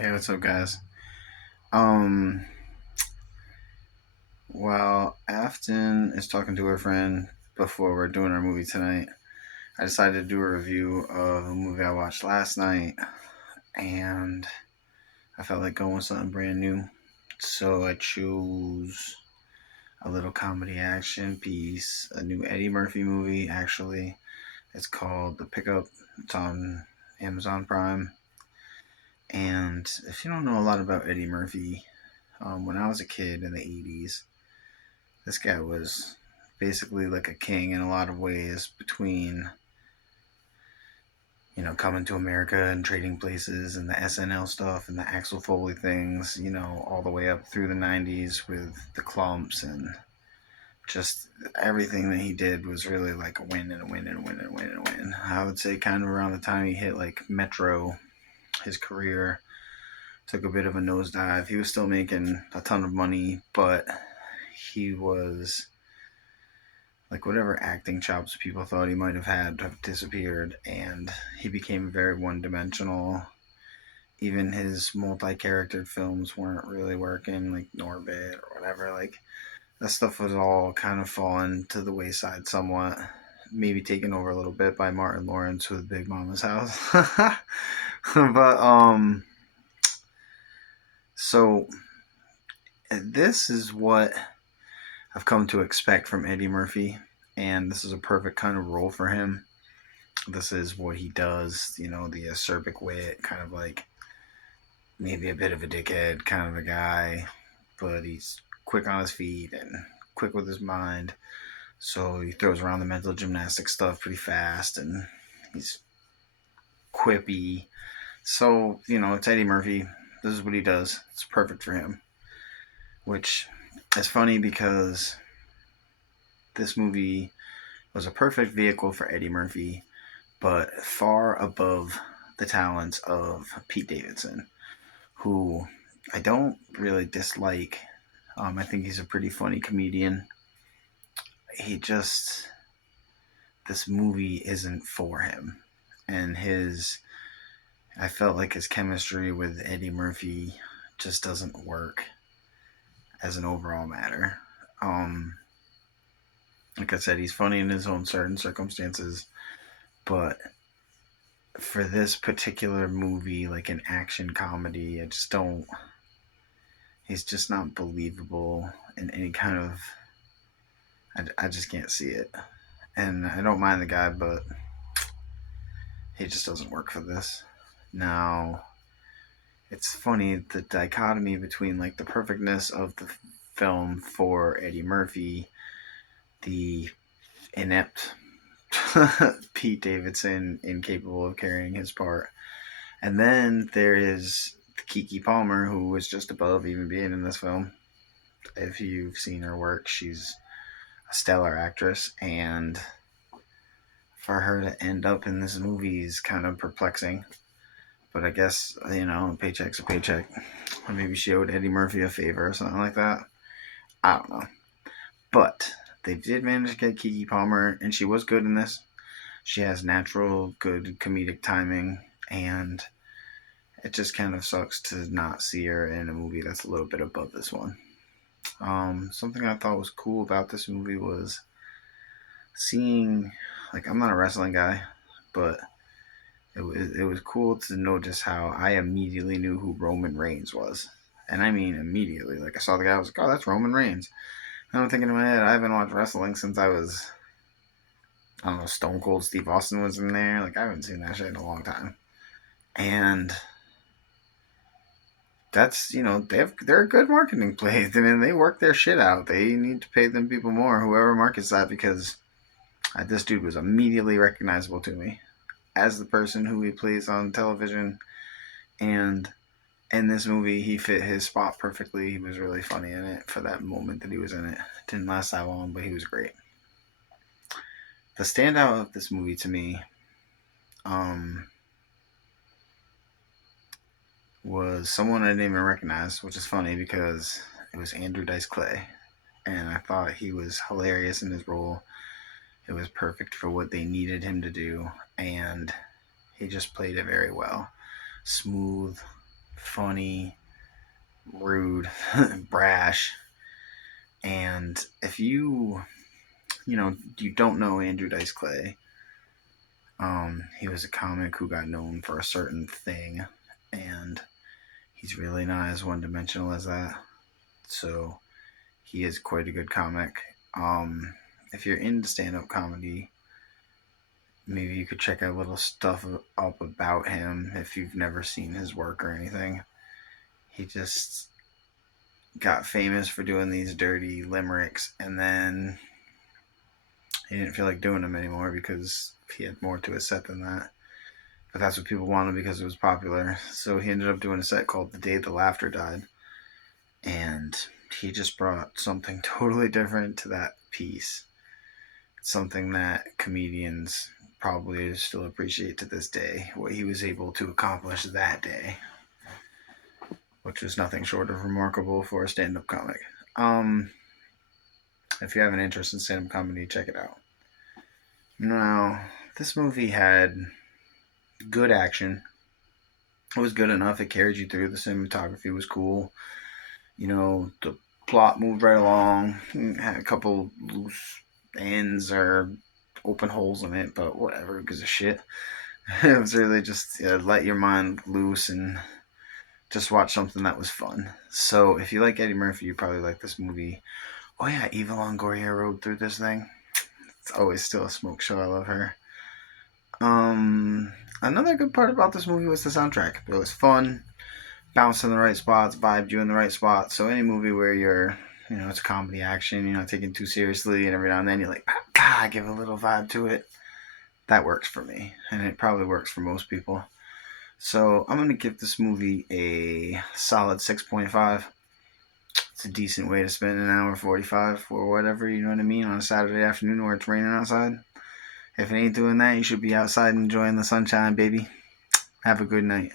Hey, what's up, guys? Um, while Afton is talking to her friend before we're doing our movie tonight, I decided to do a review of a movie I watched last night, and I felt like going with something brand new. So I chose a little comedy action piece, a new Eddie Murphy movie, actually. It's called The Pickup. It's on Amazon Prime. And if you don't know a lot about Eddie Murphy, when I was a kid in the 80s, this guy was basically like a king in a lot of ways between, coming to America and trading places and the SNL stuff and the Axel Foley things, all the way up through the 90s with the Clumps and just everything that he did was really like a win and a win and a win and a win and a win. I would say kind of around the time he hit like Metro, his career took a bit of a nosedive. He was still making a ton of money, but he was like whatever acting chops people thought he might have had have disappeared, and he became very one-dimensional. Even his multi-charactered films weren't really working, like Norbit or whatever. Like that stuff was all kind of falling to the wayside somewhat. Maybe taken over a little bit by Martin Lawrence with Big Mama's House. But so this is what I've come to expect from Eddie Murphy, and this is a perfect kind of role for him. This is what he does, the acerbic wit, kind of like maybe a bit of a dickhead kind of a guy, but he's quick on his feet and quick with his mind. So he throws around the mental gymnastics stuff pretty fast, and he's quippy. So, it's Eddie Murphy. This is what he does. It's perfect for him. Which is funny because this movie was a perfect vehicle for Eddie Murphy, but far above the talents of Pete Davidson, who I don't really dislike. I think he's a pretty funny comedian. He just, this movie isn't for him. And I felt like his chemistry with Eddie Murphy just doesn't work as an overall matter. Um, like I said, he's funny in his own certain circumstances, but for this particular movie, like an action comedy, I just don't. He's just not believable in any kind of. I just can't see it. And I don't mind the guy, but he just doesn't work for this. Now, it's funny the dichotomy between like the perfectness of the film for Eddie Murphy, the inept Pete Davidson, incapable of carrying his part, and then there is Kiki Palmer, who was just above even being in this film. If you've seen her work, she's a stellar actress, and for her to end up in this movie is kind of perplexing. But I guess, a paycheck's a paycheck. Or maybe she owed Eddie Murphy a favor or something like that. I don't know. But they did manage to get Kiki Palmer, and she was good in this. She has natural, good comedic timing, and it just kind of sucks to not see her in a movie that's a little bit above this one. Something I thought was cool about this movie was seeing, like, I'm not a wrestling guy, but it was cool to notice how I immediately knew who Roman Reigns was. And I mean immediately. Like I saw the guy, I was like, oh, that's Roman Reigns. And I'm thinking in my head, I haven't watched wrestling since I don't know, Stone Cold Steve Austin was in there. Like I haven't seen that shit in a long time. And that's, they're a good marketing play. I mean, they work their shit out. They need to pay them people more, whoever markets that, because this dude was immediately recognizable to me as the person who he plays on television. And in this movie, he fit his spot perfectly. He was really funny in it for that moment that he was in it. Didn't last that long, but he was great. The standout of this movie to me um, was someone I didn't even recognize, which is funny because it was Andrew Dice Clay. And I thought he was hilarious in his role. It was perfect for what they needed him to do, and he just played it very well. Smooth, funny, rude, brash. And if you don't know Andrew Dice Clay, he was a comic who got known for a certain thing, and he's really not as one dimensional as that. So he is quite a good comic. If you're into stand up comedy, maybe you could check out a little stuff up about him if you've never seen his work or anything. He just got famous for doing these dirty limericks, and then he didn't feel like doing them anymore because he had more to his set than that. But that's what people wanted because it was popular. So he ended up doing a set called The Day the Laughter Died. And he just brought something totally different to that piece. Something that comedians probably still appreciate to this day, what he was able to accomplish that day, which was nothing short of remarkable for a stand-up comic. If you have an interest in stand-up comedy, check it out. Now, this movie had good action. It was good enough. It carried you through. The cinematography was cool. The plot moved right along. It had a couple loose ends or open holes in it, but whatever, gives a shit. It was really just let your mind loose and just watch something that was fun. So if you like Eddie Murphy, you probably like this movie. Oh yeah, Eva Longoria rode through this thing. It's always still a smoke show. I love her. Another good part about this movie was the soundtrack. It was fun, bounced in the right spots, vibed you in the right spots. So any movie where it's comedy action, you're not taken too seriously, and every now and then you're like, give a little vibe to it. That works for me, and it probably works for most people. So I'm going to give this movie a solid 6.5. It's a decent way to spend an hour 45 or whatever, you know what I mean, on a Saturday afternoon where it's raining outside. If it ain't doing that, you should be outside enjoying the sunshine, baby. Have a good night.